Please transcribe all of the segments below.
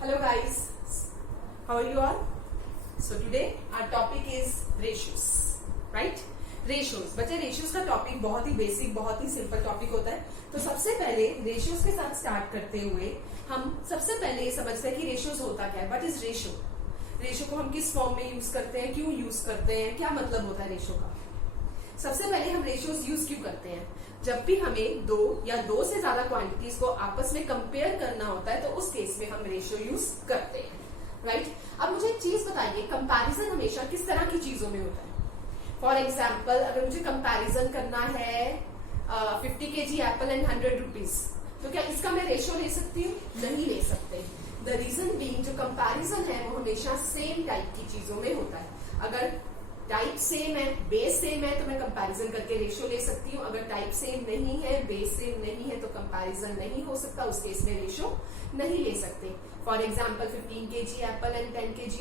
Hello guys, how are you all? So today our topic is ratios, right? Ratios. बच्चे ratios का topic बहुत ही basic, बहुत ही simple topic होता है। तो सबसे पहले ratios के साथ स्टार्ट करते हुए हम सबसे पहले ये समझते हैं कि ratios होता क्या है। What is ratio? रेशियो को हम किस फॉर्म में यूज करते हैं, क्यों यूज करते हैं, क्या मतलब होता है रेशियो का। सबसे पहले हम रेशियोज यूज क्यों करते हैं? जब भी हमें दो या दो से ज्यादा क्वांटिटीज को आपस में कंपेयर करना होता है तो उस केस में हम रेशियो यूज करते हैं, राइट? अब मुझे एक चीज बताइए, कंपैरिजन हमेशा किस तरह की चीजों में होता है? फॉर एग्जाम्पल, अगर मुझे कंपैरिजन करना है 50 kg एप्पल एंड 100 रुपीज, तो क्या इसका मैं रेशियो ले सकती हूँ? नहीं ले सकते। द रीजन बीइंग, जो कंपैरिजन है वो हमेशा सेम टाइप की चीजों में होता है। अगर टाइप सेम है, बेस सेम है, तो मैं कंपैरिजन करके रेशियो ले सकती हूँ। अगर टाइप सेम नहीं है, बेस सेम नहीं है, तो कंपैरिजन नहीं हो सकता, उस केस में रेशियो नहीं ले सकते। For example 15 kg Apple and 10 kg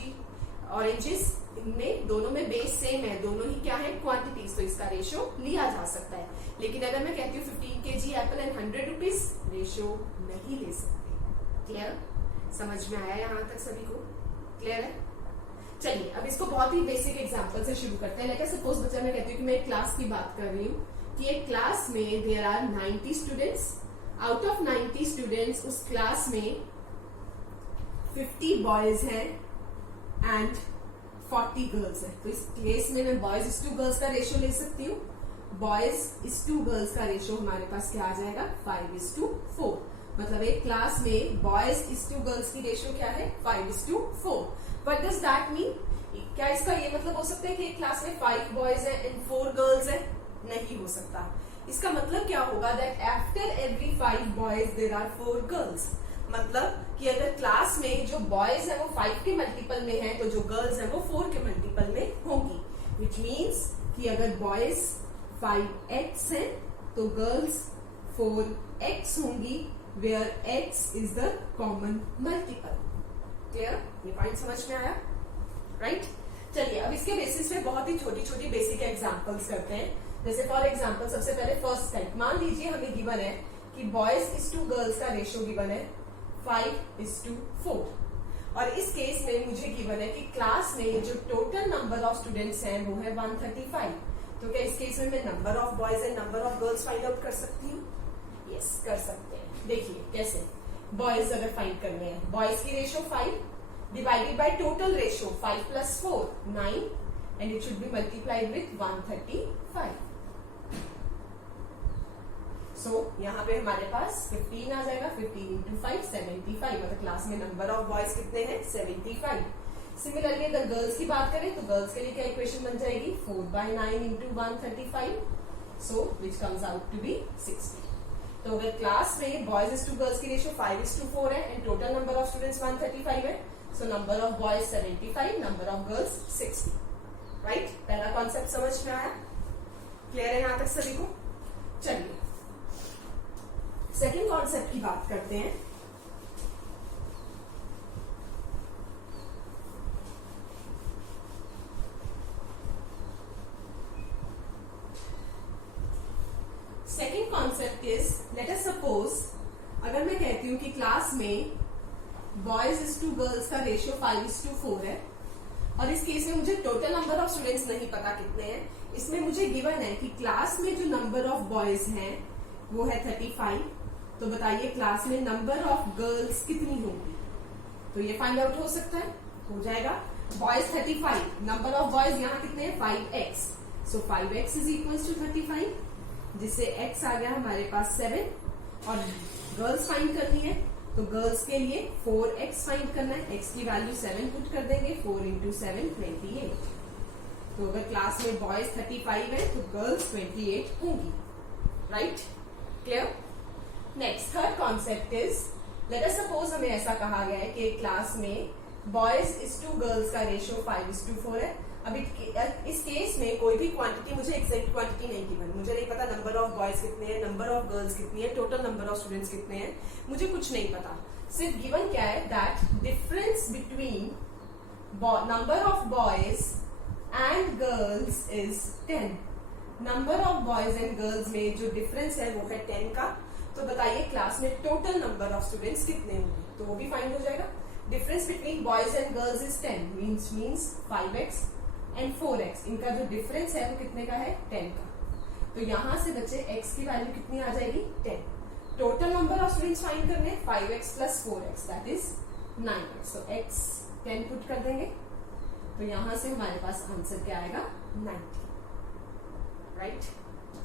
oranges, इनमें दोनों में बेस सेम है, दोनों ही क्या है, क्वांटिटीज, तो इसका रेशियो लिया जा सकता है। लेकिन अगर मैं कहती हूँ 15 kg Apple and 100 rupees, ratio नहीं ले सकते। क्लियर? समझ में आया यहाँ तक सभी को? क्लियर है? चलिए अब इसको बहुत ही बेसिक एग्जांपल से शुरू करते हैं। लेकिन सपोज बच्चा, मैं कहती हूँ कि मैं एक क्लास की बात कर रही हूँ कि एक क्लास में there are 90 students. Out of 90 students उस क्लास में 50 बॉयज हैं एंड 40 गर्ल्स हैं। तो इस केस में मैं बॉयज इज टू गर्ल्स का रेशियो ले सकती हूँ। बॉयज इज टू गर्ल्स का रेशियो हमारे पास क्या आ जाएगा? 5:4। मतलब एक क्लास में बॉयज इज टू गर्ल्स की रेशियो क्या है? 5:4। What does that mean? क्या इसका ये मतलब हो सकता है कि एक क्लास में 5 बॉयज है एंड 4 गर्ल्स है? नहीं हो सकता। इसका मतलब क्या होगा? That after every 5 boys there are 4 girls. मतलब कि अगर क्लास में जो बॉयज है वो 5 के मल्टीपल में है, तो जो गर्ल्स है वो 4 के मल्टीपल में होंगी। विच मीन्स कि अगर बॉयज 5x है तो गर्ल्स 4x होंगी, where x is the common multiple. Clear? ये पॉइंट समझ में आया, राइट? चलिए अब इसके बेसिस पे बहुत ही छोटी छोटी बेसिक एग्जांपल्स करते हैं। जैसे फॉर एग्जांपल सबसे पहले फर्स्ट टाइप, मान लीजिए हमें गिवन है कि बॉयज इज टू गर्ल्स का रेशियो गिवन है 5:4, और इस केस में मुझे गिवन है कि क्लास में जो टोटल नंबर ऑफ स्टूडेंट्स हैं वो है 135। तो क्या इस केस में मैं number of boys and number of girls find out कर सकती हूँ? यस, कर सकते हैं। देखिए कैसे। बॉयज अगर फाइंड करने हैं, बॉयज की ratio 5 divided by total ratio 5 + 4 9, and it should be multiplied with 135। सो यहाँ पे हमारे पास 15 आ जाएगा। 15 × 5 75। मतलब क्लास में नंबर ऑफ बॉयज कितने हैं? 75। सिमिलरली अगर गर्ल्स की बात करें तो गर्ल्स के लिए क्या इक्वेशन बन जाएगी? 4/9 × 135, so which comes out to be 60। तो अगर क्लास में बॉयज इज टू गर्ल्स की रेशियो 5:4 है and total number of students 135 है, so number of boys 75, number of girls 60, right? पहला कॉन्सेप्ट समझ में आया? क्लियर है यहां तक सभी को? चलिए सेकेंड कॉन्सेप्ट की बात करते हैं। Second concept is, late us suppose अगर मैं कहती हूं कि क्लास में बॉयज इज टू गर्ल्स का रेशियो 5:4 है, और इस केस में मुझे टोटल नंबर ऑफ स्टूडेंट्स नहीं पता कितने हैं। इसमें मुझे गिवन है कि क्लास में जो नंबर ऑफ बॉयज हैं वो है 35। तो बताइए क्लास में नंबर ऑफ गर्ल्स कितनी होंगी? तो ये फाइंड आउट हो सकता है, हो जाएगा। बॉयज 35, नंबर ऑफ बॉयज यहाँ कितने हैं? 5x, so 5x is equal to 35, जिससे x आ गया हमारे पास 7, और गर्ल्स फाइंड करनी है तो गर्ल्स के लिए 4x फाइंड करना है। x की वैल्यू 7 पुट कर देंगे, 4 × 7 28। तो अगर क्लास में बॉयज 35 है तो गर्ल्स 28 होंगी, right? Clear? Next third concept is, late us suppose हमें ऐसा कहा गया है कि एक क्लास में बॉयज इज टू गर्ल्स का रेशियो 5:4 है। अब इस केस में कोई भी क्वांटिटी, मुझे एग्जैक्ट क्वांटिटी नहीं गिवन, मुझे नहीं पता नंबर ऑफ बॉयज कितने हैं, नंबर ऑफ गर्ल्स कितनी है, टोटल नंबर ऑफ स्टूडेंट्स कितने हैं, मुझे कुछ नहीं पता। सिर्फ गिवन क्या है? That difference between number of boys and girls is 10। Number of boys and girls में जो डिफरेंस है वो है 10 का। तो बताइए क्लास में टोटल नंबर ऑफ स्टूडेंट्स कितने होंगे? तो वो भी फाइंड हो जाएगा। Difference between boys and girls is 10 means 5x and 4x, इनका जो डिफरेंस है वो कितने का है 10 का। तो यहां से बच्चे x की वैल्यू कितनी आ जाएगी 10। Total number of students find करने 5x plus 4x that is 9x। तो x 10 पुट कर देंगे तो यहां से हमारे पास आंसर क्या आएगा 90। राइट,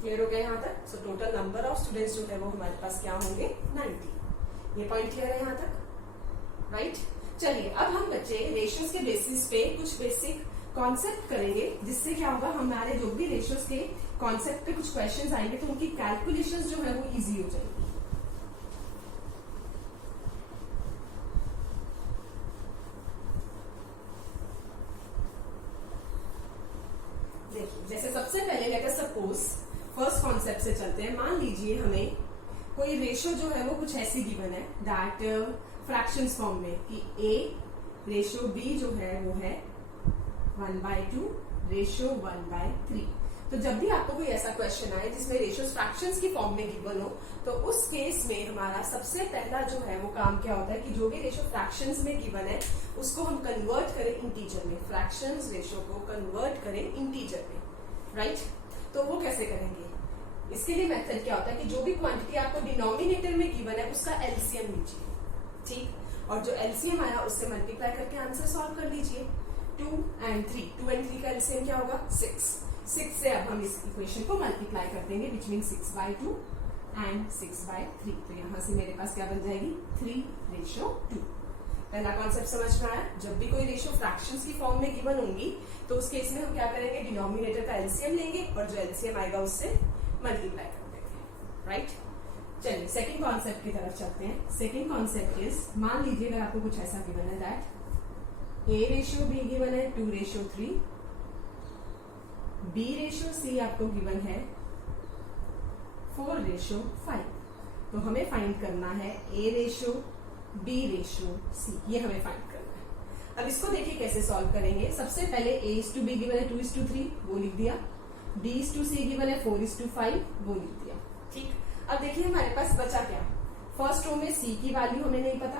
क्लियर हो गया यहाँ तक। So total number of students जो है वो हमारे पास क्या होंगे 90। ये पॉइंट क्लियर है यहाँ तक। राइट, चलिए अब हम बच्चे रेशियोज के बेसिस पे कुछ बेसिक कॉन्सेप्ट करेंगे, जिससे क्या होगा हमारे जो भी रेशियोज के कॉन्सेप्ट पे कुछ क्वेश्चंस आएंगे तो उनकी कैलकुलेशंस जो है वो इजी हो जाएगी। देखिए, जैसे सबसे पहले late us suppose first concept से चलते हैं। मान लीजिए हमें कोई रेशियो जो है वो कुछ ऐसी गिवन है दैट फ्रैक्शंस फॉर्म में कि a रेशियो b जो है वो है 1/2 रेशियो 1/3। तो जब भी आपको कोई ऐसा क्वेश्चन आए जिसमें रेशियोज फ्रैक्शंस की फॉर्म में गिवन हो तो उस केस में हमारा सबसे पहला जो है वो काम क्या होता है कि जो भी रेशियो फ्रैक्शंस में गिवन है उसको हम कन्वर्ट करें इंटीजर में, फ्रैक्शंस रेशियो को कन्वर्ट करें इंटीजर में। राइट, तो वो कैसे करेंगे? इसके लिए मेथड क्या होता है कि जो भी क्वांटिटी आपको डिनोमिनेटर में गिवन है उसका एलसीएम लीजिए, ठीक, और जो एलसीएम आया उससे मल्टीप्लाई करके आंसर सॉल्व कर लीजिए। 2 and 3, 2 and 3 का एलसीएम क्या होगा 6 से अब हम इस इक्वेशन को मल्टीप्लाई कर देंगे विच मीन 6/2 एंड 6/3। तो यहां से मेरे पास क्या बन जाएगी 3:2। पहला कॉन्सेप्ट समझ में आया। जब भी कोई रेशियो फ्रैक्शंस की फॉर्म में गिवन होंगी तो उस केस में हम क्या करेंगे डिनोमिनेटर का एलसीएम लेंगे और जो एलसीएम आएगा उससे मल्टीप्लाई कर देंगे। राइट, चलिए सेकंड कॉन्सेप्ट की तरफ चलते हैं। सेकंड कॉन्सेप्ट इज, मान लीजिए अगर आपको कुछ ऐसा गिवन है that a ratio b given है 2:3, b रेशियो c आपको गिवन है 4:5। तो हमें फाइंड करना है a ratio b ratio c, ये हमें फाइंड करना है। अब इसको देखिए कैसे सॉल्व करेंगे। सबसे पहले a:b गिवन है 2:3 वो लिख दिया, b:c गिवन है 4:5 वो लिख दिया। ठीक, अब देखिए हमारे पास बचा क्या। फर्स्ट रो में c की वैल्यू हमें नहीं पता,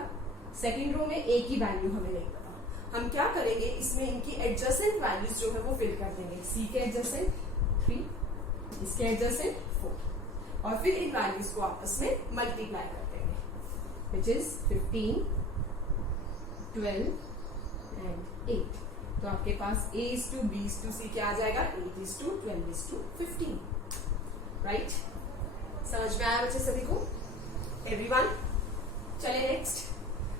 सेकंड रो में a की वैल्यू हमें नहीं पता। हम क्या करेंगे इसमें इनकी एडजेसेंट वैल्यूज जो है वो फिल कर देंगे। c के एडजेसेंट 3, इसके एडजेसेंट 4 और फिर इन वैल्यूज को आपस में मल्टीप्लाई कर देंगे विच इज 15, 12 एंड 8। तो आपके पास a:b:c क्या आ जाएगा 8:12:15। राइट, समझ में आया बच्चे सभी को? एवरीवन, चलिए नेक्स्ट,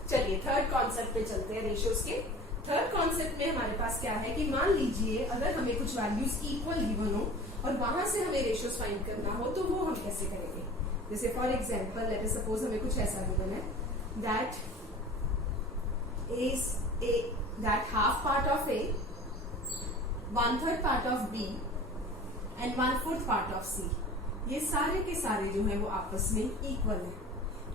चलिए थर्ड कॉन्सेप्ट पे चलते हैं रेशियोज के। थर्ड कॉन्सेप्ट में हमारे पास क्या है कि मान लीजिए अगर हमें कुछ वैल्यूज इक्वल गिवन हो और वहां से हमें रेशियोज फाइंड करना हो तो वो हम कैसे करेंगे। जैसे for example let us suppose हमें कुछ ऐसा गिवन है that that half part of a, 1/3 part of b and 1/4 part of c, ये सारे के सारे जो है वो आपस में इक्वल है।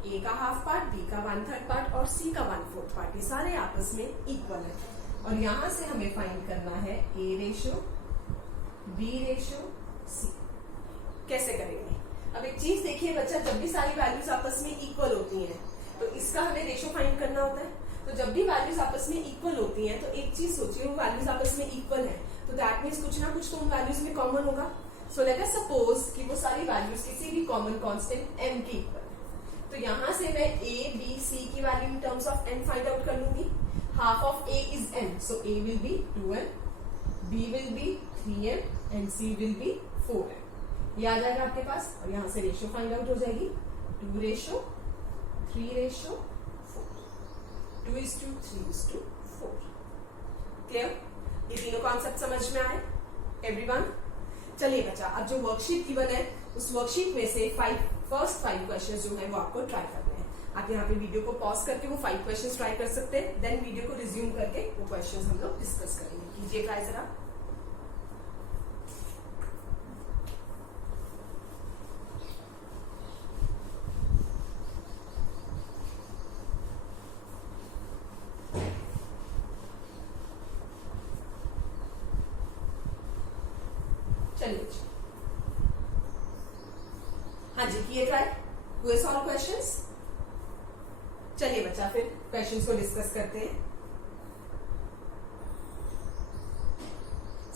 a का हाफ पार्ट, b का 1/3 पार्ट और c का 1/4 पार्ट, ये सारे आपस में इक्वल है। और यहां से हमें फाइंड करना है a ratio b ratio c। कैसे करेंगे? अब एक चीज देखिए बच्चा, जब भी सारी वैल्यूज आपस में इक्वल होती हैं तो इसका हमें रेशियो फाइंड करना होता है। तो जब भी वैल्यूज आपस में इक्वल होती हैं तो एक चीज सोचिए, वो वैल्यूज आपस में इक्वल है तो दैट मीन्स कुछ ना कुछ तो उन वैल्यूज में कॉमन होगा। सो लेट अस सपोज कि वो सारी वैल्यूज किसी भी कॉमन कांस्टेंट m की इक्वल है। तो यहां से मैं a, b, c की value in terms of m find out कर लूंगी। Half of a is m, so a will be 2m, b will be 3m and c will be 4m। ये आ जाएगा आपके पास और यहां से रेशियो फाइंड आउट हो जाएगी 2:3:4, 2:3:4। क्लियर? ये तीनों कॉन्सेप्ट समझ में आए एवरीवन? चलिए बच्चा, अब जो वर्कशीट गिवन है उस वर्कशीट में से फर्स्ट 5 क्वेश्चंस जो है वो आपको ट्राई करने हैं। आप यहाँ पे वीडियो को पॉज करके वो 5 क्वेश्चंस ट्राई कर सकते हैं, देन वीडियो को रिज्यूम करके वो क्वेश्चंस हम लोग डिस्कस करेंगे। कीजिए ट्राई जरा। चलिए, हाँ जी, किए ट्राई, हुए सॉल्व क्वेश्चंस? चलिए बच्चा फिर क्वेश्चंस को डिस्कस करते हैं।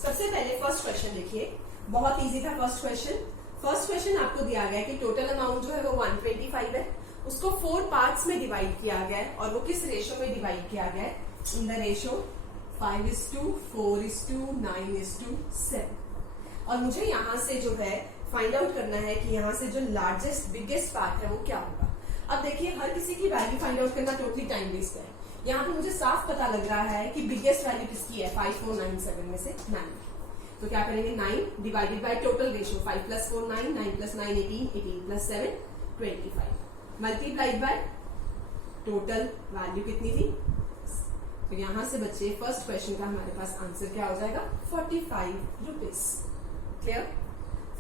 सबसे पहले फर्स्ट क्वेश्चन देखिए, बहुत इजी था फर्स्ट क्वेश्चन। फर्स्ट क्वेश्चन आपको दिया गया कि टोटल अमाउंट जो है वो 125 है, उसको 4 पार्ट्स में डिवाइड किया गया है और वो किस रेशो में डिवाइड किया गया है? In the ratio 5:4:9:7। और मुझे यहां से जो है फाइंड आउट करना है कि यहां से जो लार्जेस्ट बिगेस्ट पार्ट है वो क्या होगा। अब देखिए हर किसी की वैल्यू फाइंड आउट करना टोटली टाइम वेस्ट है। यहाँ पे मुझे साफ पता लग रहा है कि बिगेस्ट वैल्यू किसकी है, 5497 में से 9। तो क्या करेंगे, 9 divided by total ratio 5 + 4 9, 9 + 9 18, 18 + 7 25, multiplied by total value कितनी थी। तो यहां से बच्चे फर्स्ट क्वेश्चन का हमारे पास आंसर क्या हो जाएगा, 45 रुपीज। क्लियर,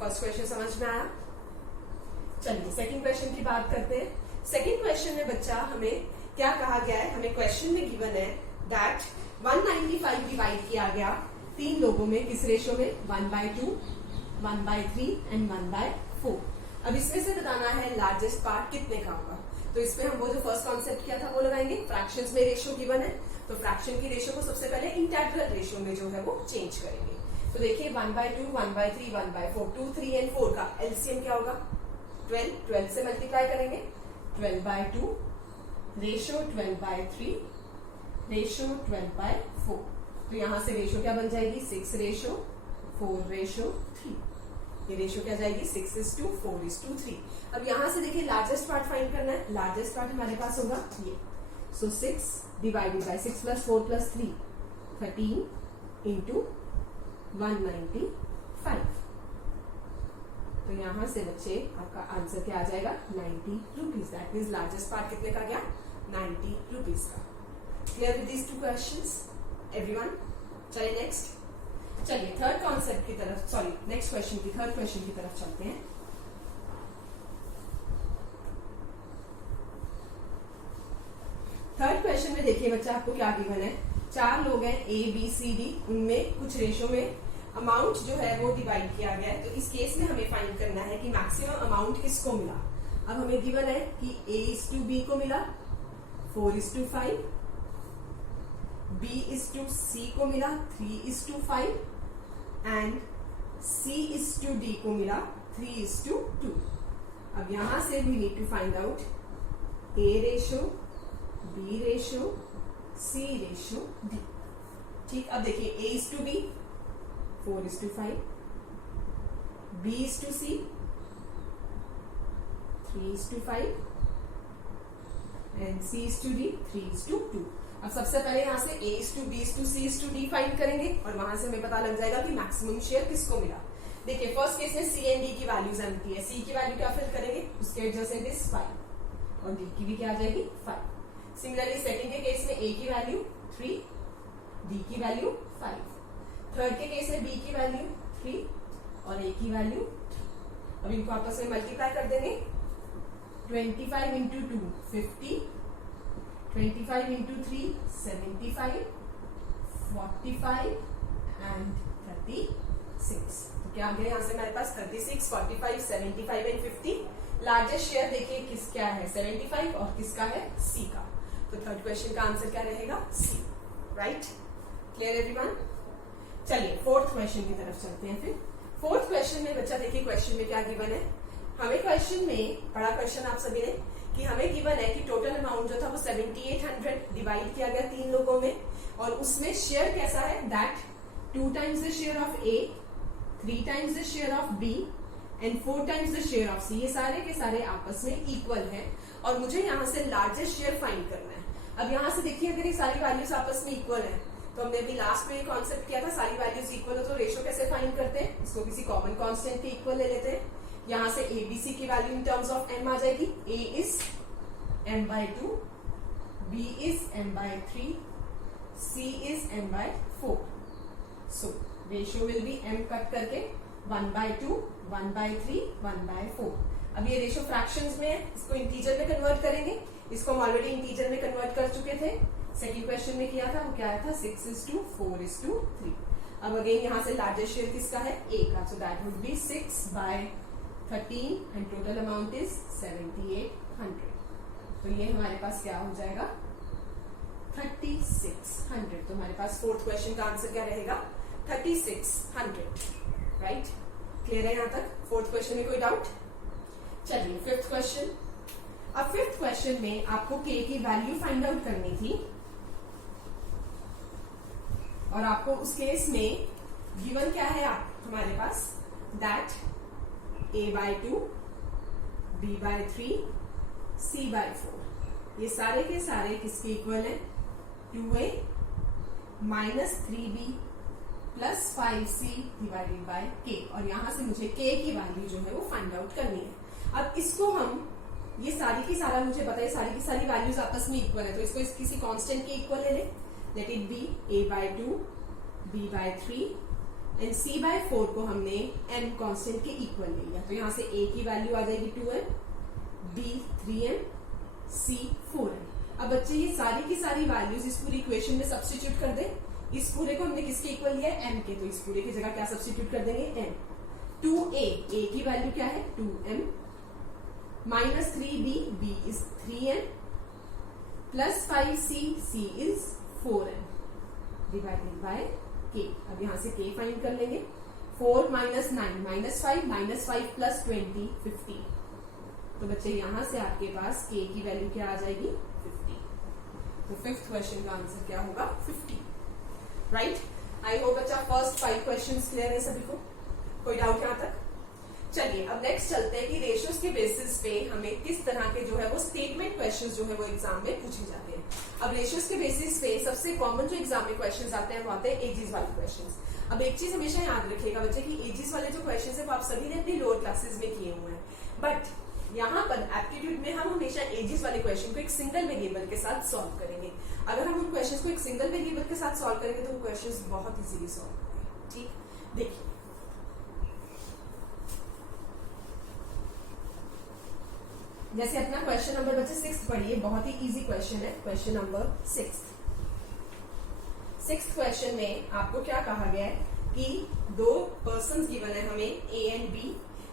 फर्स्ट क्वेश्चन समझ में आया। चलिए सेकंड क्वेश्चन की बात करते हैं। सेकंड क्वेश्चन में बच्चा हमें क्या कहा गया है, हमें क्वेश्चन में गिवन है दैट 195 डिवाइड किया गया 3 लोगों में, किस रेशो में, 1/2, 1/3 एंड 1/4। अब इसमें से बताना है लार्जेस्ट पार्ट कितने का होगा। तो इसमें हम वो जो फर्स्ट कॉन्सेप्ट किया था वो लगाएंगे। फ्रैक्शंस में रेशियो गिवन है तो फ्रैक्शन की रेशियो को सबसे पहले इंटीग्रल रेशियो में जो है वो चेंज करेंगे। तो देखिए 1/2, 1/3, 1/4, 2, 3 एंड 4 का एलसीएम क्या होगा, 12। 12 से मल्टीप्लाई करेंगे, 12/2 रेशियो 12/3 रेशियो 12/4। तो यहां से रेशियो क्या बन जाएगी, 6:4:3। ये रेशियो क्या जाएगी, 6:4:3। अब यहां से देखिए लार्जेस्ट पार्ट फाइंड करना है। लार्जेस्ट पार्ट हमारे पास होगा ये, सो 6 डिवाइडेड बाय 6 + 4 + 3 13 × 195। तो यहां से बच्चे आपका आंसर क्या आ जाएगा, 90 rupees. That means largest part कितने का गया, 90 रुपीज का। Clear with these 2 questions everyone. चलिए नेक्स्ट, चलिए थर्ड कॉन्सेप्ट की तरफ, सॉरी नेक्स्ट क्वेश्चन की, थर्ड क्वेश्चन की तरफ चलते हैं। थर्ड क्वेश्चन में देखिए बच्चा आपको क्या गिवन है, 4 लोग हैं A B C D, उनमें कुछ रेशो में अमाउंट जो है वो डिवाइड किया गया है। तो इस केस में हमें फाइंड करना है कि मैक्सिमम अमाउंट किसको मिला। अब हमें गिवन है कि A:B को मिला 4:5, B:C को मिला 3:5 एंड C:D को मिला 3:2। अब यहां से we need to find out A ratio, B ratio, C ratio, D। ठीक, अब देखिए A:B 4:5, B:C 3:5 एंड C:D 3:2। अब सबसे पहले यहां से A:B C:D फाइंड करेंगे और वहां से हमें पता लग जाएगा कि मैक्सिमम शेयर किसको मिला। देखिए फर्स्ट केस में C एंड D की वैल्यूज एम्प्टी है। C की वैल्यू क्या फिल करेंगे, उसके एडजेसेंट इज 5 और D की भी क्या आ जाएगी 5। सिमिलरली सेकंड के केस में A की वैल्यू 3, D की वैल्यू 5। थर्ड के केस में B की वैल्यू 3 और A की वैल्यू 3। अब इनको आपस में मल्टीप्लाई कर देंगे, 25 × 2 50, 25 × 3 75, 45 एंड 36। तो क्या आ गया यहाँ से हमारे पास 36, 45, 75 एंड 50। लार्जेस्ट शेयर देखिए किस क्या है, 75 और किसका है, C का। तो थर्ड क्वेश्चन का आंसर क्या रहेगा, C। Right, clear everyone. चलिए फोर्थ क्वेश्चन की तरफ चलते हैं। फिर फोर्थ क्वेश्चन में बच्चा देखिए क्वेश्चन में क्या गिवन है। हमें क्वेश्चन में, बड़ा क्वेश्चन आप सभी ने, कि हमें गिवन है कि टोटल अमाउंट जो था वो 7800 डिवाइड किया गया 3 लोगों में और उसमें शेयर कैसा है, that 2 times the share of A, 3 times the share of B and 4 times the share of C। ये सारे के सारे आपस में इक्वल है और मुझे यहाँ से लार्जेस्ट शेयर फाइंड करना है। अब यहाँ से देखिए अगर ये सारी वैल्यूज आपस में इक्वल है तो हमने अभी लास्ट में ये कॉन्सेप्ट किया था, सारी वैल्यूज इक्वल हो तो रेशो कैसे फाइंड करते हैं, इसको किसी कॉमन कांस्टेंट के इक्वल ले लेते हैं। यहाँ से ABC की value in terms of M आ जाएगी, A is M/2, B is M/3, C is M/4। So ratio will be M cut करके 1/2, 1/3, 1/4। अब ये रेशियो फ्रैक्शंस में है, इसको इंटीजर में कन्वर्ट करेंगे। इसको हम ऑलरेडी इंटीजर में कन्वर्ट कर चुके थे, सेकंड क्वेश्चन में किया था, वो क्या आया था 6:4:3। अब अगेन यहाँ से लार्जेस्ट शेयर किसका है, A का। So that would be 6/13 and total amount is 7800। तो ये हमारे पास क्या हो जाएगा 3600। तो हमारे पास फोर्थ क्वेश्चन का आंसर क्या रहेगा 3600। राइट, क्लियर है यहाँ तक? फोर्थ क्वेश्चन में कोई डाउट? चलिए फिफ्थ क्वेश्चन। अब फिफ्थ क्वेश्चन में आपको k की वैल्यू फाइंड आउट करनी थी और आपको उस केस में गिवन क्या है हमारे पास दैट a/2 b/3 c/4 ये सारे के सारे किसके इक्वल है 2a minus 3b plus 5c divided by k। और यहां से मुझे k की वैल्यू जो है वो फाइंड आउट करनी है। अब इसको हम ये सारी की सारा मुझे पता है सारी की सारी वैल्यूज आपस में इक्वल है, तो इसको किसी कांस्टेंट के इक्वल ले let it be a/2 b/3 and c/4 को हमने m कांस्टेंट के इक्वल ले लिया। तो यहां से a की वैल्यू आ जाएगी 2m, b 3m, c 4m। अब बच्चे ये सारी की सारी वैल्यूज इस पूरी इक्वेशन में सब्स्टिट्यूट कर दे। इस पूरे को हमने किसके इक्वल लिया है m के, तो इस पूरे की जगह क्या सब्स्टिट्यूट कर देंगे m। 2a की वैल्यू क्या है 2m minus 3b b is 3m plus 5c is 4m divided by k। अब यहां से k फाइंड कर लेंगे 4 माइनस 9 माइनस 5 प्लस 20 50। तो बच्चे यहां से आपके पास k की वैल्यू क्या आ जाएगी 50। तो फिफ्थ क्वेश्चन का आंसर क्या होगा 50। राइट, आई होप बच्चा फर्स्ट 5 क्वेश्चंस क्लियर है सभी को? कोई डाउट यहां तक? चलिए अब नेक्स्ट चलते हैं कि रेशियोज के बेसिस पे हमें किस तरह के जो है वो स्टेटमेंट क्वेश्चंस जो है वो एग्जाम में पूछे जाते हैं। अब रेशियोज के बेसिस पे सबसे कॉमन जो एग्जाम में क्वेश्चंस आते हैं वो आते हैं एजेस वाले क्वेश्चंस। अब एक चीज हमेशा याद रखिएगा बच्चे कि एजेस वाले जो क्वेश्चंस है वो आप सभी ने अपनी लोअर क्लासेस में किए हुए हैं, बट यहाँ पर एप्टीट्यूड में हम हमेशा एजेस वाले क्वेश्चन को एक सिंगल वेरिएबल के साथ सॉल्व करेंगे। अगर हम उन क्वेश्चंस को एक सिंगल वेरिएबल के साथ सॉल्व करेंगे तो वो क्वेश्चंस बहुत इजीली सॉल्व होंगे। ठीक, देखिए जैसे अपना क्वेश्चन नंबर बच्चे 6 पढ़िए, बहुत ही इजी क्वेश्चन है। क्वेश्चन नंबर 6 क्वेश्चन में आपको क्या कहा गया है कि दो पर्सन्स गिवन है हमें a एंड b,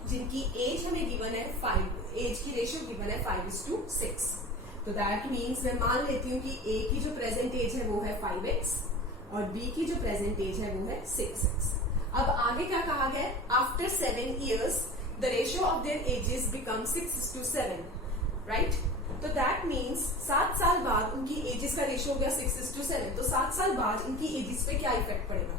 जिनकी एज हमें गिवन है 5, एज की रेशियो गिवन है 5:6। तो दैट मीन्स मैं मान लेती हूँ कि a की जो प्रेजेंट एज है वो है 5x और b की जो प्रेजेंट एज है वो है 6x। अब आगे क्या कहा गया है after 7 years the ratio of their ages becomes 6:7, right? तो दैट मीन्स 7 साल बाद उनकी एजेस का रेशियो हो गया 6:7। तो 7 साल बाद इनकी एजेस पे क्या इफेक्ट पड़ेगा?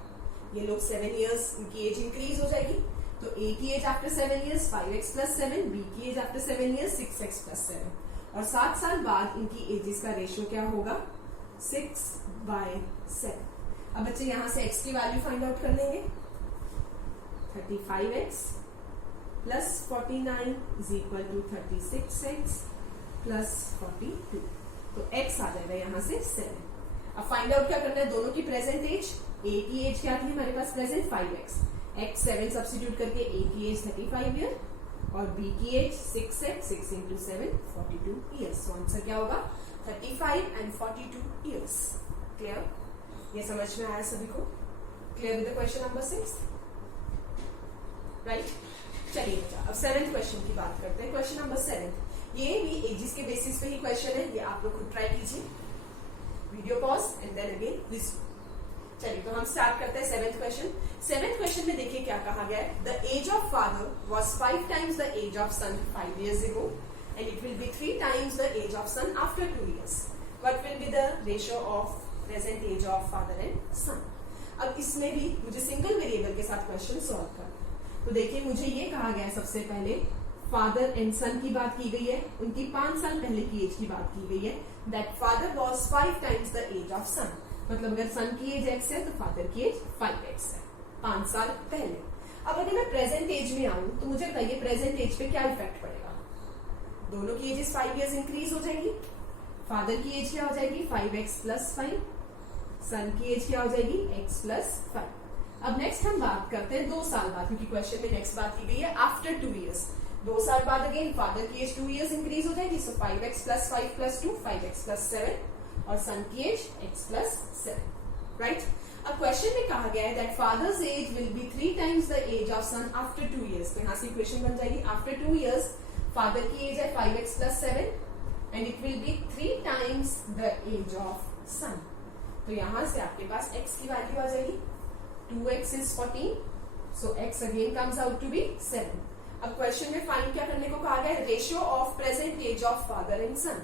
ये लोग 7 years इनकी एज इंक्रीज हो जाएगी। तो a की age after 7 years 5x plus 7, b की age after 7 years 6x plus 7 और 7 साल बाद इनकी एजेस का रेशियो क्या होगा 6/7। अब बच्चे यहां से x की वैल्यू फाइंड आउट कर लेंगे 35x plus 49 is equal to 36x plus 42। तो x आ जाएगा यहाँ से 7। अब फाइंड आउट क्या करना है दोनों की प्रेजेंट एज। a की एज क्या थी हमारे पास प्रेजेंट 5x, x 7 सब्स्टिट्यूट करके a की एज 35 ईयर और b की एज 6x, 6 into 7 42 ईयर्स। तो आंसर क्या होगा 35 and 42 ईयर्स। क्लियर? ये समझ में आया सभी को? Clear with the question number 6? Right, चलिए बेटा अब 7th क्वेश्चन की बात करते हैं। क्वेश्चन नंबर 7 ये भी एजेस के बेसिस पे ही क्वेश्चन है, ये आप लोग खुद ट्राई कीजिए। Video pause and then again listen. चलिए तो हम स्टार्ट करते हैं 7th क्वेश्चन। 7th क्वेश्चन में देखिए क्या कहा गया है the age of father was 5 times the age of son 5 years ago and it will be 3 times the age of son after 2 years. What will be the ratio of present age of father and son? अब इसमें भी मुझे single variable के साथ question solve करना है। तो देखिए मुझे ये कहा गया है सबसे पहले फादर एंड सन की बात की गई है, उनकी 5 साल पहले की एज की बात की गई है। That father was 5 times the age of son, मतलब अगर सन की एज x है तो फादर की एज 5x है 5 साल पहले। अब अगर मैं प्रेजेंट एज में आऊं तो मुझे बताइए प्रेजेंट एज पे क्या इफेक्ट पड़ेगा? दोनों की एजेस 5 years इंक्रीज हो जाएगी। फादर की एज क्या हो जाएगी 5x प्लस 5, सन की एज क्या हो जाएगी x प्लस 5। अब नेक्स्ट हम बात करते हैं 2 साल बाद, क्योंकि क्वेश्चन में नेक्स्ट बात की गई है आफ्टर 2 years। 2 साल बाद अगेन फादर की एज 2 years इंक्रीज हो जाएगी। सो 5x plus 5 plus 2 5x plus 7 और सन की एज x प्लस 7। राइट, अब क्वेश्चन में कहा गया है that father's age will be 3 times the age of son after 2 years। तो यहाँ से इक्वेशन बन जाएगी आफ्टर 2 years फादर की एज है 5x plus 7 and it will be 3 times the age of son. तो यहां से आपके पास x की वैल्यू आ जाएगी 2x is 14, so x again comes out to be 7। अब क्वेश्चन में फाइंड क्या करने को कहा गया है, ratio of present age of father and son.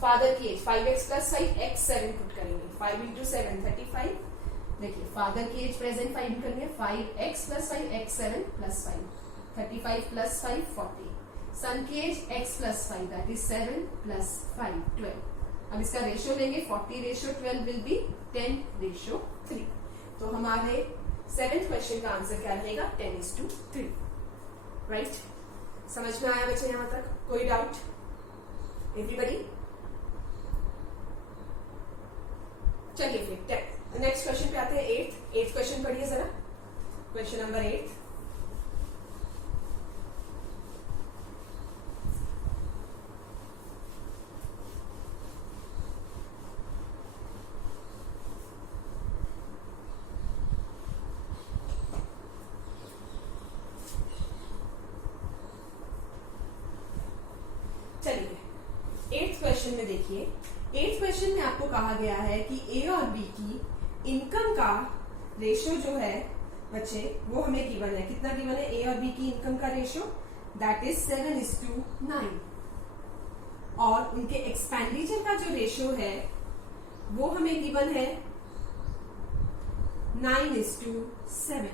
Father की एज 5x + 5 x 7 पुट करेंगे, 5 × 7 35। देखिए फादर की एज प्रेजेंट फाइंड करनी है, 5x + 5 x 7 + 5 35 + 5 40। सन की एज x + 5 दैट इज 7 + 5 12। अब इसका रेशियो लेंगे 40:12 विल बी 10:3। तो हमारे 7th क्वेश्चन का आंसर क्या रहेगा 10:3। राइट, समझ में आया बच्चे यहां तक? कोई डाउट? एवरीबडी? चलिए फिर नेक्स्ट क्वेश्चन पे आते हैं। 8th क्वेश्चन पढ़िए जरा, क्वेश्चन नंबर 8। चलिए 8th क्वेश्चन में देखिए, 8th क्वेश्चन में आपको कहा गया है कि ए और बी की इनकम का रेशियो जो है बच्चे वो हमें गिवन है। कितना गिवन है? ए और बी की इनकम का रेशियो दैट इज 7:9। और उनके एक्सपेंडिचर का जो रेशियो है वो हमें गिवन है 9:7।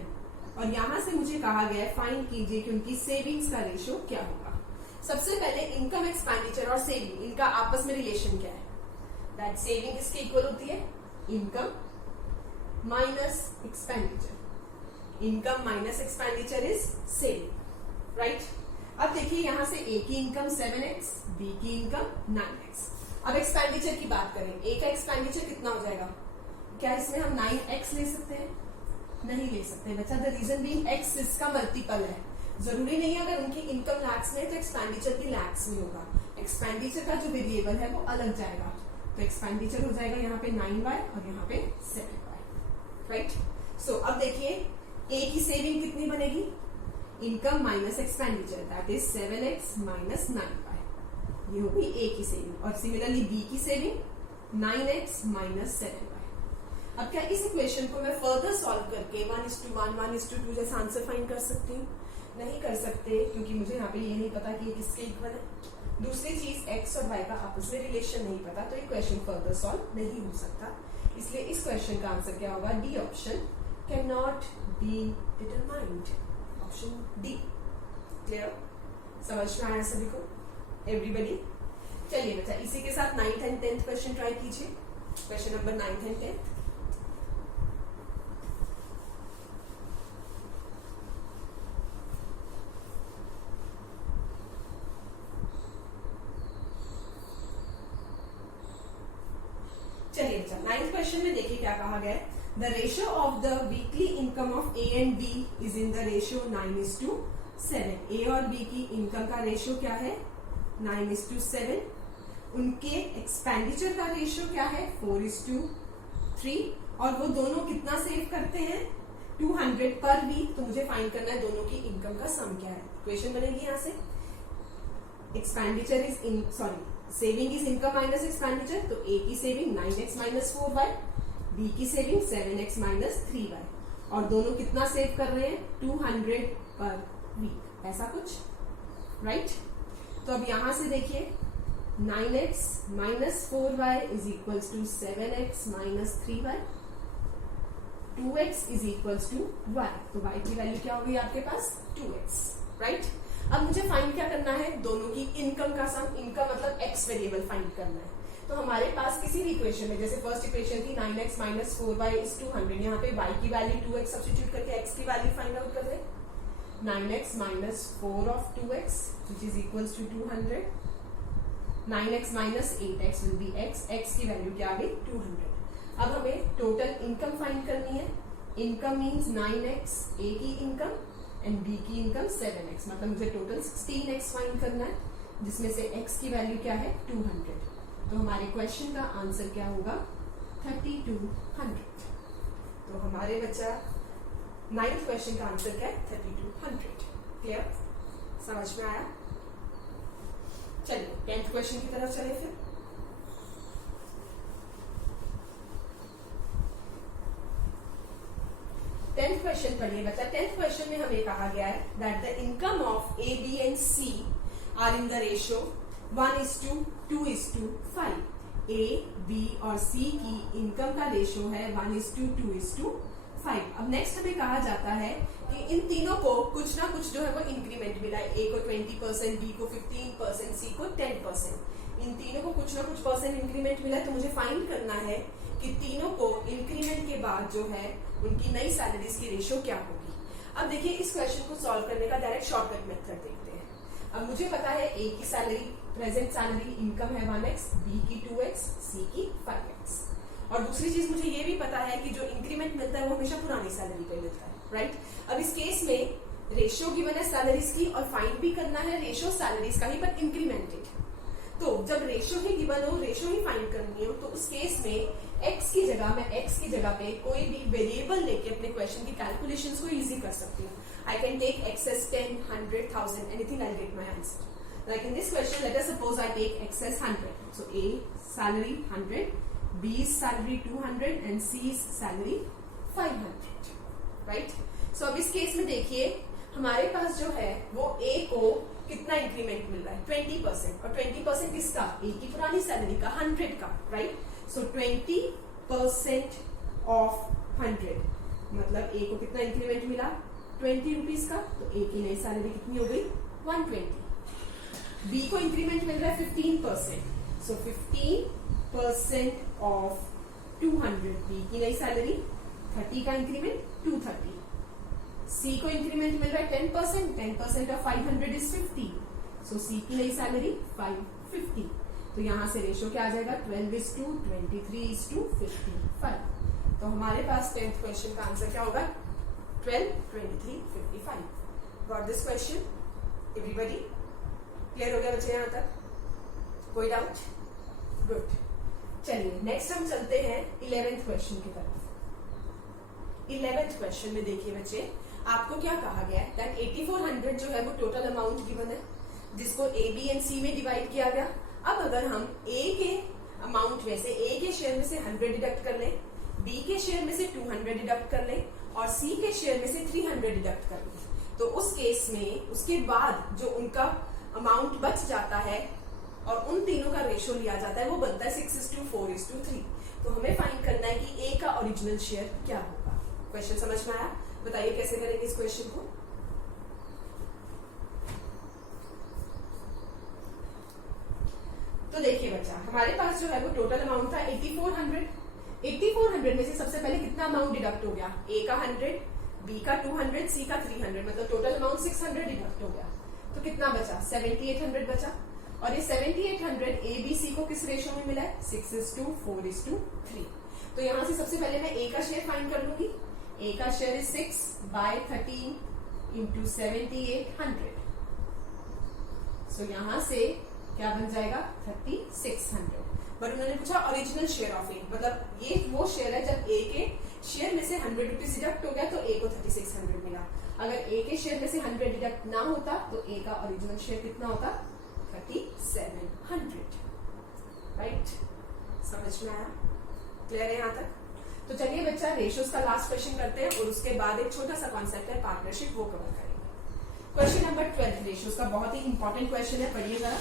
और यहां से मुझे कहा गया है फाइंड कीजिए कि उनकी सेविंग्स का रेशियो क्या होगा। सबसे पहले इनकम, एक्सपेंडिचर और सेविंग, इनका आपस में रिलेशन क्या है? दैट सेविंग इसके इक्वल होती है income minus expenditure. Income minus expenditure is saving, right. अब देखिए यहां से ए की इनकम 7x, बी की इनकम 9x। अब एक्सपेंडिचर की बात करें, ए का एक्सपेंडिचर कितना हो जाएगा? क्या इसमें हम 9x ले सकते हैं? नहीं ले सकते बच्चा। द रीजन बीइंग x इसका मल्टीपल है। जरूरी नहीं है अगर उनकी इनकम लैक्स में तो एक्सपेंडिचर भी लैक्स में होगा। एक्सपेंडिचर का जो वेरिएबल है वो अलग जाएगा। तो एक्सपेंडिचर हो जाएगा यहाँ पे 9y और यहाँ पे 7y, राइट। सो अब देखिए ए की सेविंग कितनी बनेगी? Income minus expenditure that is 7x minus 9y, ये हो गई ए की सेविंग। और सिमिलरली बी की सेविंग 9x माइनस 7y। अब क्या इस इक्वेशन को मैं फर्दर सॉल्व करके 1:1, 1:2 जैसा आंसर फाइंड कर सकती हूँ? नहीं कर सकते, क्योंकि मुझे यहाँ पे ये नहीं पता कि ये किसके इक्वल है। दूसरी चीज x और y का आपस में रिलेशन नहीं पता, तो ये क्वेश्चन फर्दर सॉल्व नहीं हो सकता। इसलिए इस क्वेश्चन का आंसर क्या होगा? D option, can not be determined. Option D. Clear? समझ में आया सभी को? एवरीबडी? चलिए बच्चा इसी के साथ 9th and 10th question try कीजिए। Question number 9th and 10th। चलिए बच्चा 9th क्वेश्चन में देखिए क्या कहा गया है। The ratio of the weekly income of A and B is in the ratio 9:7। A और बी की इनकम का रेशियो क्या है? 9:7। उनके एक्सपेंडिचर का रेशियो क्या है? 4:3। और वो दोनों कितना सेव करते हैं? 200 पर वीक। तो मुझे फाइंड करना है दोनों की इनकम का सम क्या है। इक्वेशन बनेगी यहां से expenditure is saving is income minus expenditure. तो ए की saving 9x minus 4y, B की सेविंग 7x माइनस 3y। और दोनों कितना सेव कर रहे हैं? 200 पर वीक, ऐसा कुछ, राइट। तो अब यहां से देखिए 9x minus 4y is equals to 7x minus 3y, 2x is equals to y। तो y की वैल्यू क्या होगी आपके पास? 2x, right. अब मुझे फाइंड क्या करना है? दोनों की इनकम का सम। इनकम मतलब x वेरिएबल फाइंड करना है। तो हमारे पास किसी भी इक्वेशन में, जैसे फर्स्ट इक्वेशन थी 9x माइनस 4y इज 200, यहाँ पे y की वैल्यू 2x सब्स्टिट्यूट करके x की वैल्यू फाइंड आउट कर दे। 9x minus 4 of 2x which is equals to 200। 9x minus 8x will be x। x की वैल्यू क्या आ गई? 200। अब हमें टोटल इनकम फाइंड करनी है। इनकम मीन्स 9x ए की इनकम एंड बी की इनकम 7x, मतलब मुझे टोटल 16x फाइंड करना है, जिसमें से x की वैल्यू क्या है? 200। तो हमारे क्वेश्चन का आंसर क्या होगा? 3200। तो हमारे बच्चा 9th क्वेश्चन का आंसर क्या है? 3200। क्लियर? समझ में आया? चलिए 10th क्वेश्चन की तरफ चले फिर। टेंथ क्वेश्चन पढ़िए बच्चा। 10th क्वेश्चन में हमें कहा गया है that the income of A B and C are in the ratio 1:2:5। A B और सी की इनकम का रेशियो है 1:2:5। अब नेक्स्ट हमें कहा जाता है कि इन तीनों को कुछ ना कुछ जो है वो इंक्रीमेंट मिला है। ए को 20%, बी को 15%, सी को 10%। इन तीनों को कुछ ना कुछ परसेंट इंक्रीमेंट मिला है। तो मुझे फाइंड करना है कि तीनों को इंक्रीमेंट के बाद जो है उनकी नई सैलरीज की रेशियो क्या होगी। अब देखिए इस क्वेश्चन को सॉल्व करने का डायरेक्ट शॉर्टकट मेथड देखते हैं। अब मुझे पता है ए की सैलरी प्रेजेंट सैलरी इनकम है 1x, बी की 2x, सी की 5x। और दूसरी चीज मुझे ये भी पता है कि जो इंक्रीमेंट मिलता है वो हमेशा पुरानी सैलरी पे मिलता है, राइट। अब इस केस में रेशियो गिवन है सैलरीज की और फाइंड भी करना है रेशियो सैलरीज का ही पर इंक्रीमेंटेड। तो जब रेशियो ही गिवन हो, रेशियो ही फाइंड करनी हो, तो उस केस में x की जगह मैं x की जगह पे कोई भी वेरिएबल लेके अपने क्वेश्चन की कैलकुलेशंस को इजी कर सकती हूँ। I can take x as 10, 100, 1000, anything, I'll get my answer. Like in this question, let us suppose I take x as 100. So A salary 100, B's salary 200 and C's salary 500, right? So अब इस case में देखिए हमारे पास जो है वो A को कितना इंक्रीमेंट मिल रहा है 20%। और 20% किसका? A की पुरानी सैलरी का 100 का, राइट। सो 20% ऑफ 100 मतलब A को कितना इंक्रीमेंट मिला 20 रुपीज का। तो A की नई सैलरी कितनी हो गई 120। B को इंक्रीमेंट मिल रहा है 15%। सो 15% ऑफ 200 B की नई सैलरी 30 का इंक्रीमेंट 230। C को इंक्रीमेंट मिल रहा है 10%, 10% ऑफ 500 इज 50। सो C की नई सैलरी 550। तो यहां से रेशियो क्या आ जाएगा 12:23:55। तो हमारे पास 10th क्वेश्चन का आंसर क्या होगा 12, 23, 55। Got this question everybody? Clear हो गया बच्चे यहां तक? कोई डाउट? गुड। चलिए नेक्स्ट हम चलते हैं 11th क्वेश्चन की तरफ। 11th क्वेश्चन में देखिए बच्चे आपको क्या कहा गया है दैट 8400 जो है वो टोटल अमाउंट गिवन है जिसको ए बी एंड सी में डिवाइड किया गया। अब अगर हम ए के अमाउंट में से ए के शेयर में से 100 डिडक्ट कर लें, बी के शेयर में से 200 डिडक्ट कर लें और सी के शेयर में से 300 डिडक्ट कर लें, तो उस केस में उसके बाद जो उनका अमाउंट बच जाता है और उन तीनों का रेशियो लिया जाता है वो बनता है 6:4:3। तो हमें फाइंड करना है कि ए का ओरिजिनल शेयर क्या होगा। क्वेश्चन समझ में आया? बताइए कैसे करेंगे इस क्वेश्चन को। तो देखिए बच्चा हमारे पास जो है वो टोटल अमाउंट था 8400। 8400 में से सबसे पहले कितना अमाउंट डिडक्ट हो गया ए का 100, बी का 200, सी का 300, मतलब टोटल अमाउंट 600 डिडक्ट हो गया। तो कितना बचा 7800 बचा। और ये 7800 ए बी सी को किस रेशियो में मिला है 6:4:3। तो यहां से सबसे पहले मैं ए का शेयर फाइंड कर लूंगी। ए का शेयर इज 6/13 into 7800। सो यहां से क्या बन जाएगा 3600। बट उन्होंने पूछा ओरिजिनल शेयर ऑफ ए, मतलब ये वो शेयर है जब ए के शेयर में से 100 रुपीज डिडक्ट हो गया तो ए को 3600 मिला। अगर ए के शेयर में से 100 डिडक्ट ना होता तो ए का ओरिजिनल शेयर कितना होता 3700, राइट। समझ में आया? क्लियर है यहाँ तक? तो चलिए बच्चा रेशियोज का लास्ट क्वेश्चन करते हैं और उसके बाद एक छोटा सा कॉन्सेप्ट है पार्टनरशिप, वो कवर करेंगे। क्वेश्चन नंबर 12 रेशियोज का बहुत ही इंपॉर्टेंट क्वेश्चन है, पढ़िए जरा।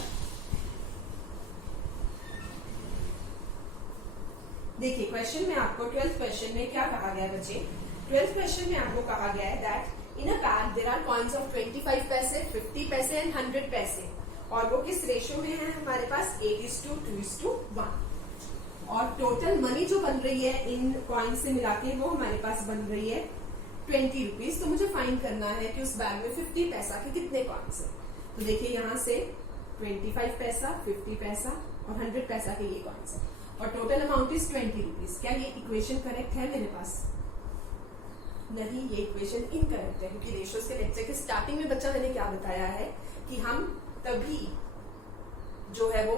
देखिए क्वेश्चन में आपको 12th क्वेश्चन में क्या कहा गया बच्चे। 12th क्वेश्चन में आपको कहा गया है that in a pack there are coins of 25 paise, 50 पैसे एंड 100 पैसे, और वो किस रेशियो में है हमारे पास 8:2:1। और टोटल मनी जो बन रही है इन कॉइन से मिला के वो हमारे पास बन रही है 20 रुपीज। तो मुझे फाइंड करना है कि उस बैग में 50 पैसा के कितने कॉइन्स है। तो देखिए यहाँ से 25 पैसा, 50 पैसा और 100 पैसा के ये कॉइन्स है और टोटल अमाउंट इज 20 रुपीज। क्या ये इक्वेशन करेक्ट है मेरे पास? नहीं, ये इक्वेशन इनकरेक्ट है, क्योंकि रेशियोज के लेक्चर के स्टार्टिंग में बच्चा मैंने क्या बताया है कि हम तभी जो है वो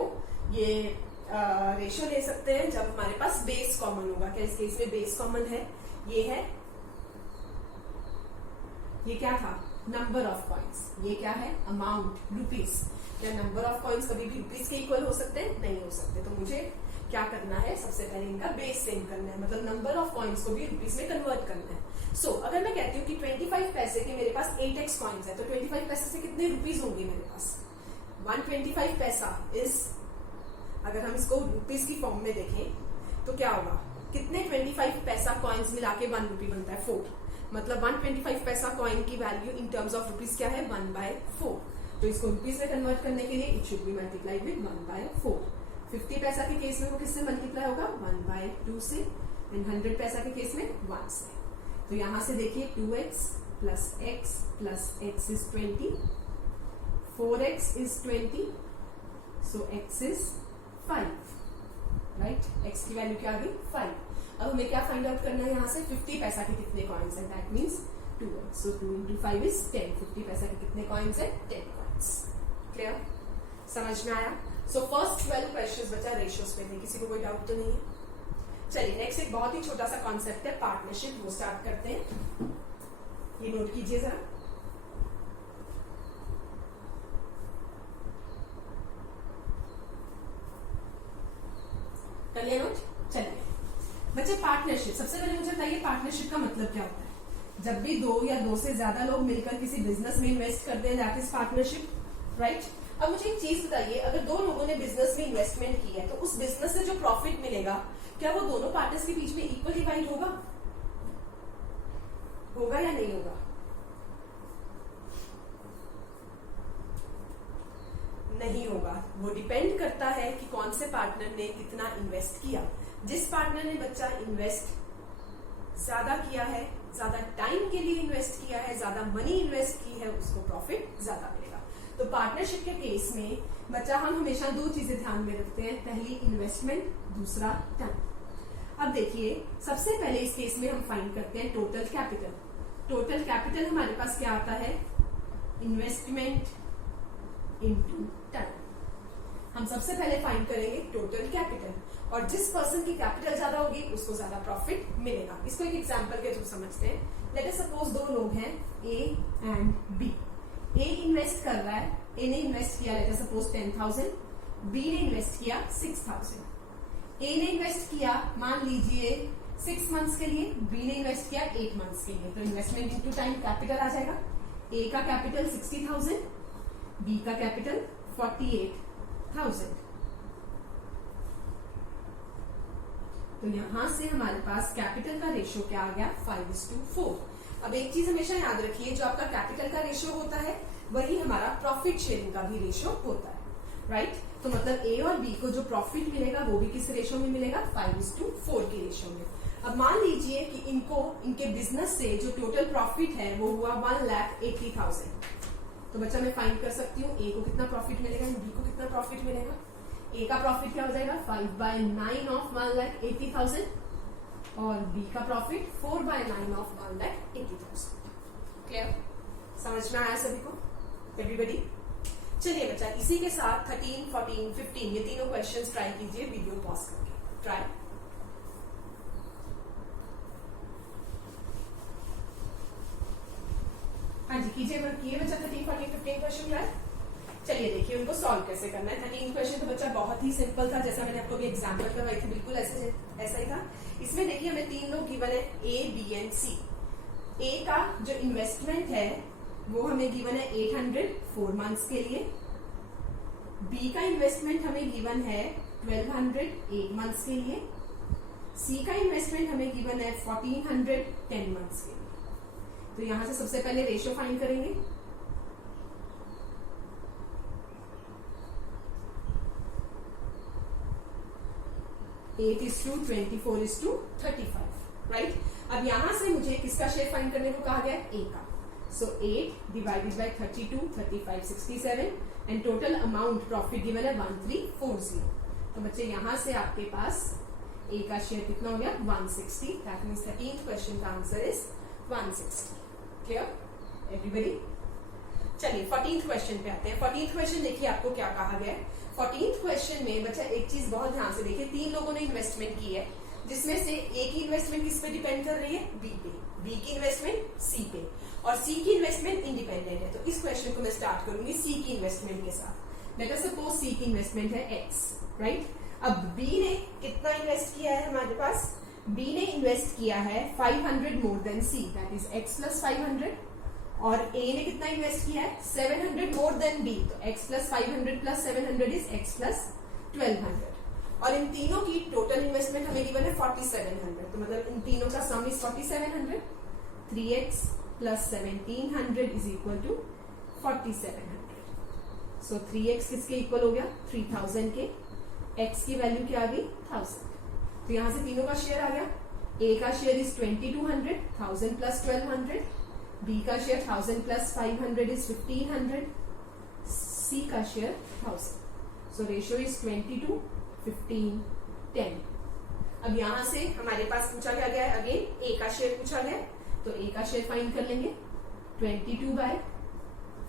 ये रेशियो ले सकते हैं जब हमारे पास बेस कॉमन होगा। क्या इस केस में बेस कॉमन है? ये है, ये क्या था नंबर ऑफ कॉइन्स, ये क्या है अमाउंट रुपीज। क्या नंबर ऑफ कॉइन्स कभी भी रुपीज के इक्वल हो सकते हैं? नहीं हो सकते। तो मुझे क्या करना है, सबसे पहले इनका बेस सेम करना है, मतलब नंबर ऑफ कॉइन्स को भी रुपीज में कन्वर्ट करना है। सो अगर मैं कहती हूँ कि 25 पैसे के मेरे पास 8x कॉइन्स है, तो 25 पैसे से कितने रुपीज होंगे मेरे पास? 125 पैसा इज, अगर हम इसको रुपीज की फॉर्म में देखें तो क्या होगा, कितने 25 पैसा कॉइन्स मिला के 1 रुपी बनता है? 4। मतलब 125 पैसा कॉइन की value in terms of rupees क्या है? 1/4। तो इसको रुपीज में कन्वर्ट करने के लिए it should be multiplied with 1/4। 50 पैसा के केस में वो किससे मल्टीप्लाई होगा? 1/2 से। एंड 100 पैसा के केस में 1 से। तो यहां से देखिए 2x plus x plus x is 20, 4x is 20, so x is 5, right? x की वैल्यू क्या आ गई? 5। अब हमें क्या फाइंड आउट करना है यहाँ से? 50 पैसा के कितने कॉइन्स हैं? That means 2x, so 2 into 5 is 10। 50 पैसा के कितने कॉइन्स हैं? 10 कॉइन्स। क्लियर? समझ में आया? सो फर्स्ट 12 क्वेश्चंस बचा रेशियोज पे थे, किसी को कोई डाउट तो नहीं है? चलिए नेक्स्ट एक बहुत ही छोटा सा कॉन्सेप्ट है पार्टनरशिप, वो स्टार्ट करते हैं। ये नोट कीजिए जरा। कर लिया नोट? चलिए बच्चे, पार्टनरशिप, सबसे पहले मुझे बताइए पार्टनरशिप का मतलब क्या होता है? जब भी 2 या 2 से ज्यादा लोग मिलकर किसी बिजनेस में इन्वेस्ट करते हैं, दैट इज पार्टनरशिप, राइट? अब मुझे एक चीज बताइए, अगर 2 लोगों ने बिजनेस में इन्वेस्टमेंट की है तो उस बिजनेस से जो प्रॉफिट मिलेगा, क्या वो दोनों पार्टनर्स के बीच में इक्वल डिवाइड होगा? होगा या नहीं होगा? नहीं होगा। वो डिपेंड करता है कि कौन से पार्टनर ने कितना इन्वेस्ट किया। जिस पार्टनर ने बच्चा इन्वेस्ट ज्यादा किया है, ज्यादा टाइम के लिए इन्वेस्ट किया है, ज्यादा मनी इन्वेस्ट की है, उसको प्रॉफिट ज्यादा मिलेगा। तो पार्टनरशिप के केस में बच्चा हम हमेशा 2 चीजें ध्यान में रखते हैं, पहली इन्वेस्टमेंट, दूसरा टाइम। अब देखिए सबसे पहले इस केस में हम फाइंड करते हैं टोटल कैपिटल। टोटल कैपिटल हमारे पास क्या आता है? Investment into time. हम सबसे पहले फाइंड करेंगे टोटल कैपिटल, और जिस पर्सन की कैपिटल ज्यादा होगी उसको ज्यादा प्रॉफिट मिलेगा। इसको एक एग्जांपल के थ्रू समझते हैं। लेट अस सपोज 2 लोग हैं, A and B. A invest कर रहा है, ए ने इन्वेस्ट किया लेट अस सपोज 10,000, बी ने इन्वेस्ट किया 6,000। ए ने इन्वेस्ट किया मान लीजिए 6 मंथ्स के लिए, बी ने इन्वेस्ट किया 8 मंथ्स के लिए। तो इन्वेस्टमेंट इनटू टाइम कैपिटल आ जाएगा। ए का कैपिटल 60,000, बी का कैपिटल 48,000। तो यहां से हमारे पास कैपिटल का रेशियो क्या आ गया? 5:4। अब एक चीज हमेशा याद रखिए, जो आपका कैपिटल का रेशियो होता है वही हमारा प्रॉफिट शेयरिंग का भी रेशियो होता है, राइट? तो मतलब ए और बी को जो प्रॉफिट मिलेगा वो भी किस रेशियो में मिलेगा? 5:4 की रेशियो में। अब मान लीजिए कि इनको इनके बिजनेस से जो टोटल प्रॉफिट है वो हुआ 1,80,000। तो बच्चा मैं फाइंड कर सकती हूँ ए को कितना प्रॉफिट मिलेगा, बी को कितना प्रॉफिट मिलेगा। ए का प्रॉफिट क्या हो जाएगा? 5/9 ऑफ 1,80,000 और बी का प्रॉफिट 4/9 ऑफ 1,80,000। क्लियर? समझ में आया सभी को? एवरीबडी? चलिए बच्चा, इसी के साथ 13, 14, 15 ये तीनों क्वेश्चंस ट्राई कीजिए वीडियो पॉज करके। ट्राई। हाँ जी कीजिए बच्चा। 13, 14, 15 क्वेश्चन ट्राई। चलिए देखिए उनको सॉल्व कैसे करना है। 13 क्वेश्चन तो बच्चा बहुत ही सिंपल था, जैसा मैंने आपको भी एग्जांपल करवाई थी, बिल्कुल ऐसा ही था। इसमें देखिए हमें 3 लोग गिवन है, ए, बी एंड सी। ए का जो इन्वेस्टमेंट है वो हमें गिवन है 800 4 मंथ्स के लिए। बी का इन्वेस्टमेंट हमें गिवन है 1200 8 मंथ्स के लिए। सी का इन्वेस्टमेंट हमें गिवन है 1400 10 मंथ्स के लिए। तो यहां से सबसे पहले रेशियो फाइंड करेंगे। Eight is to 24 is to 35, right? अब यहां से मुझे किसका शेयर फाइंड करने को कहा गया? ए का। सो 8 divided by 32, 35, 67 and total amount profit given है 1340। तो बच्चे यहां से आपके पास ए का शेयर कितना हो गया? 160। दैट मीन्स 13th क्वेश्चन का आंसर इज 160। Clear everybody? चलिए 14th क्वेश्चन पे आते हैं। 14th क्वेश्चन देखिए आपको क्या कहा गया है। 14th क्वेश्चन में बच्चा एक चीज बहुत ध्यान से देखिए, 3 लोगों ने इन्वेस्टमेंट की है, जिसमें से ए की इन्वेस्टमेंट किस पे डिपेंड कर रही है, बी पे, बी की इन्वेस्टमेंट सी पे, और सी की इन्वेस्टमेंट इंडिपेंडेंट है। तो इस क्वेश्चन को मैं स्टार्ट करूंगी सी की इन्वेस्टमेंट के साथ। लेट अस सपोज सी की इन्वेस्टमेंट है एक्स, राइट। अब बी ने कितना इन्वेस्ट किया है हमारे पास, बी ने इन्वेस्ट किया है 500 more than C, that is X plus 500, और ए ने कितना इन्वेस्ट किया है 700 मोर देन बी, तो X plus 500 plus 700 is X plus 1200, और इन तीनों की टोटल इन्वेस्टमेंट हमें गिवन है 4700, तो मतलब इन तीनों का sum is 4700, 3x plus 1700 is equal to 4700, so 3x किसके इक्वल हो गया 3000 के, x की वैल्यू क्या आ गई 1000, तो यहां से तीनों का शेयर आ गया, a का शेयर इज 2200, 1000 प्लस 1200, b का शेयर 1000 प्लस 500 इज 1500, c का शेयर 1000, सो रेशियो इज 22, 15, 10। अब यहां से हमारे पास पूछा क्या गया है, अगेन a का शेयर पूछा गया, तो a का शेयर फाइंड कर लेंगे, 22 by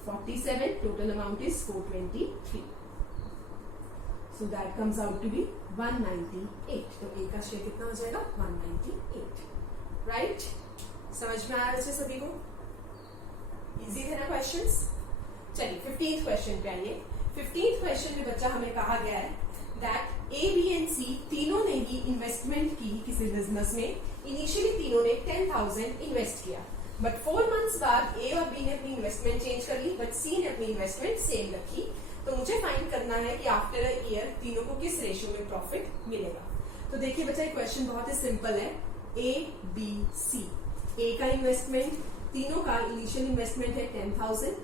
47, total amount is 423, so that comes out to be 198, तो a का शेयर कितना हो जाएगा 198, राइट। समझ में आया वैसे सभी को, इजी थे ना क्वेश्चंस। चलिए 15th क्वेश्चन पे आइए। 15th क्वेश्चन में बच्चा हमें कहा गया है दैट ए बी एंड सी तीनों ने ही इन्वेस्टमेंट की किसी बिजनेस में, इनिशियली तीनों ने 10,000 इन्वेस्ट किया, बट 4 मंथ्स बाद ए और बी ने अपनी इन्वेस्टमेंट चेंज कर ली, बट सी ने अपनी इन्वेस्टमेंट सेम रखी। तो मुझे फाइंड करना है कि आफ्टर अ ईयर तीनों को किस रेशियो में प्रॉफिट मिलेगा। तो देखिए बच्चा ये क्वेश्चन बहुत ही सिंपल है, ए बी सी, ए का इन्वेस्टमेंट, तीनों का इनिशियल इन्वेस्टमेंट है 10,000,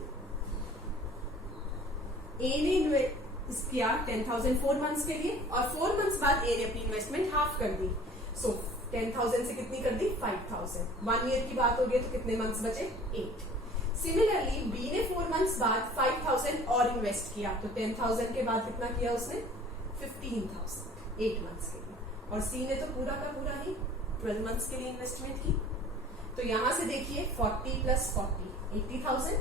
ए ने इन्वेस्ट किया 10,000 4 मंथ्स के लिए, और 4 मंथ्स बाद ए ने अपनी इन्वेस्टमेंट हाफ कर दी, सो 10,000 से कितनी कर दी 5,000, 1 ईयर की बात हो गई, तो कितने मंथ्स बचे 8। सिमिलरली बी ने 4 मंथ्स बाद 5,000 और इन्वेस्ट किया, तो 10,000 के बाद कितना किया उसने 15,000 8 मंथ्स के लिए, और सी ने तो पूरा का पूरा ही 12 मंथ्स के लिए इन्वेस्टमेंट की। तो यहां से देखिए 40 प्लस 40 80,000,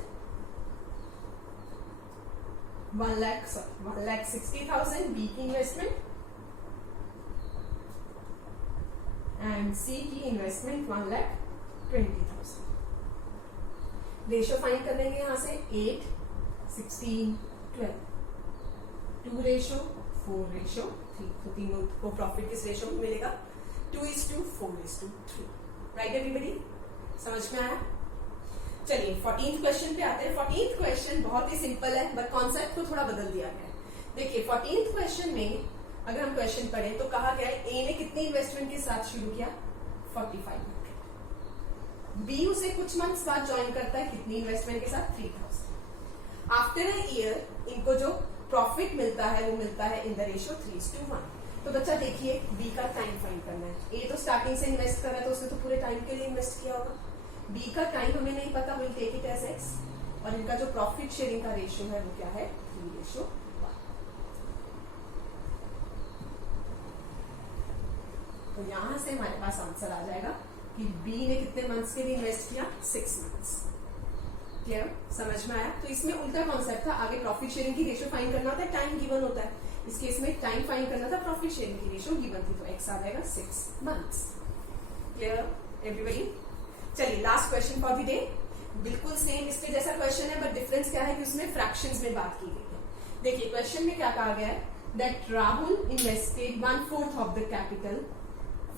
1,60,000 बी की इन्वेस्टमेंट, एंड सी की इन्वेस्टमेंट 1,20,000। रेशियो फाइंड कर लेंगे यहां से 8, 16, 12, 2 रेशियो 4 रेशियो 3, तो तीनों को प्रॉफिट किस रेशियो में मिलेगा 2:4:3, राइट एवरीबडी, समझ में आया। चलिए 14th क्वेश्चन पे आते हैं। 14th क्वेश्चन बहुत ही सिंपल है, बट कॉन्सेप्ट को थोड़ा बदल दिया गया है। देखिए 14th क्वेश्चन में अगर हम क्वेश्चन पढ़ें तो कहा गया है ए ने कितनी इन्वेस्टमेंट के साथ शुरू किया 4500, बी उसे कुछ मंथ्स बाद ज्वाइन करता है कितनी इन्वेस्टमेंट के साथ 3000। आफ्टर अ ईयर इनको जो प्रॉफिट मिलता है वो मिलता है इन द रेशियो 3:1। तो बच्चा देखिए बी का टाइम फाइंड करना है। ए तो स्टार्टिंग से इन्वेस्ट कर रहा है तो उसने तो पूरे टाइम के लिए इन्वेस्ट किया होगा। बी का टाइम हमें नहीं पता, will take it as X, और इनका जो प्रॉफिट शेयरिंग का रेशियो है वो क्या है 3:1। तो यहां से हमारे पास आंसर आ जाएगा कि बी ने कितने मंथ्स के लिए इन्वेस्ट किया 6 मंथ्स। क्लियर, समझ में आया। तो इसमें उल्टा कॉन्सेप्ट था, आगे प्रॉफिट शेयरिंग की रेशियो फाइंड करना था, टाइम गिवन होता है, इस केस में टाइम फाइंड करना था, प्रॉफिट शेयरिंग की रेशियो गिवन थी, तो एक्स आ जाएगा 6 मंथ्स। Clear everybody. चलिए last question for the day, बिल्कुल सेम इसके जैसा क्वेश्चन है, बट डिफरेंस क्या है कि उसमें फ्रैक्शंस में बात की गई है। देखिए क्वेश्चन में क्या कहा गया है, that Rahul invested 1/4 of the capital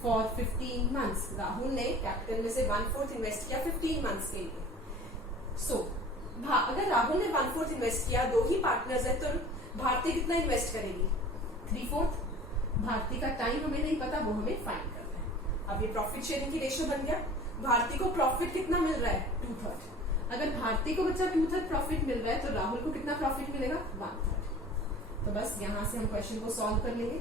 for 15 months. Rahul ने कैपिटल में से 1/4 इन्वेस्ट किया 15 मंथ्स के लिए। सो अगर राहुल ने 1/4 इन्वेस्ट किया, दो ही पार्टनर्स है, तो भारती कितना इन्वेस्ट करेगी 3/4। भारती का टाइम हमें नहीं पता, वो हमें फाइंड करना है। अब ये प्रॉफिट शेयरिंग की रेशियो बन गया, भारती को प्रॉफिट कितना मिल रहा है 2/3। अगर भारती को बच्चा 2/3 प्रॉफिट मिल रहा है तो राहुल को कितना प्रॉफिट मिलेगा 1/3। तो बस यहां से हम क्वेश्चन को सॉल्व कर लेंगे।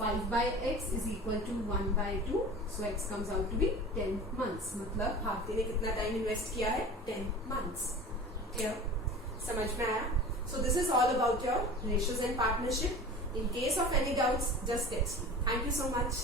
5/x is equal to 1/2, so x comes out to be 10 months। मतलब भारती ने कितना टाइम इन्वेस्ट किया है 10 months। क्लियर, समझ में आया। So this is all about your ratios and partnership. In case of any doubts, just text me. Thank you so much.